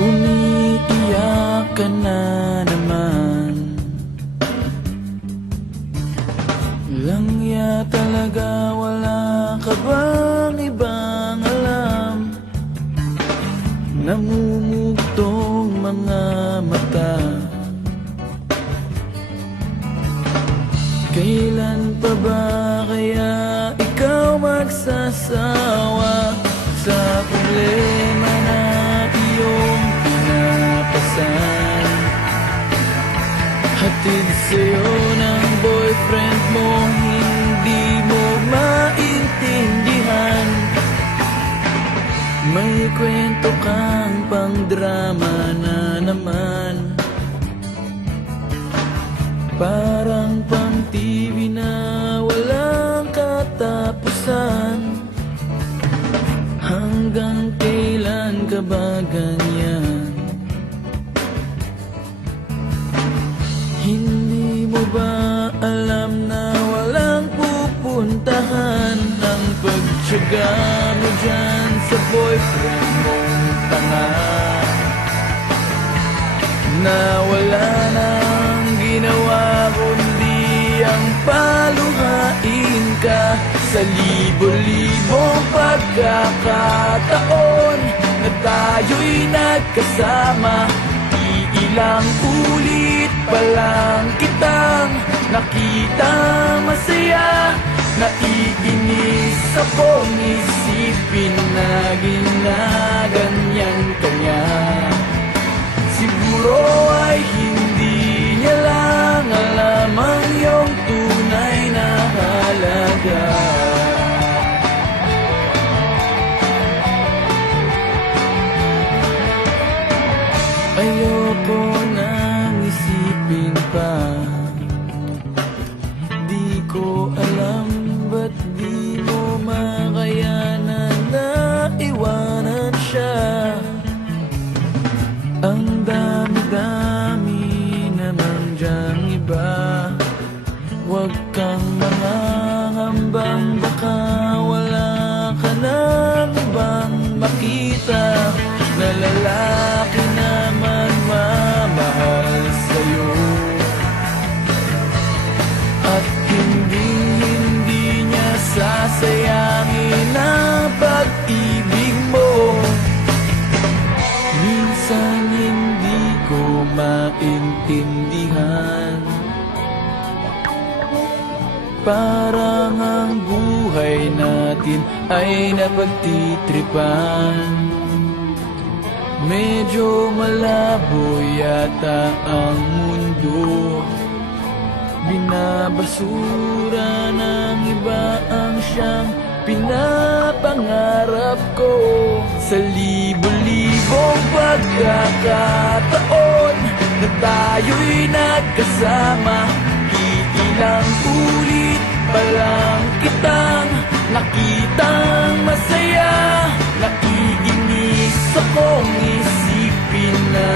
Umiiyak ka na naman. Langya talaga, wala ka bang ibang alam? Namumugtong mga mata. Kailan pa ba kaya ikaw magsasawa sa problema na iyong pinapasan? Hatid sa'yo ng boyfriend mo, hindi mo maintindihan. May kwento kang pang-drama na naman. Parang pang-TV na walang katapusan. Hanggang kailan ka ba ganyan? Hindi mo ba alam na walang pupuntahan ang pagtiyaga mo dyan sa boyfriend mong tanga? Na wala nang ginawa kundi ang paluhain ka sa libo-libong pagkakataon na tayo'y nagkasama. Iilang ulit pa lang kitang nakita masaya. Naiinis akong isipin na ginaganyan ka niya. Siguro ay hindi niya lang alam ang iyong tunay na halaga. Ayoko nang isipin pa. Di ko alam ba't di mo makayanan na iwanan siya. Ang dami-dami naman dyang iba. Huwag kang mangangambang baka wala ka nang ibang makita na lalaki na magmamahal sa'yo. At hindi niya sasayangin ang pag-ibig mo. Minsan hindi ko maintindihan. Parang ang buhay natin ay napagtitripan. Medyo malabo yata ang mundo. Binabasura ng iba ang siyang pinapangarap ko. Sa libo-libong pagkakataon na tayo'y nagkasama, iilang ulit pa lang kitang nakitang masaya. Naiinis akong isipin na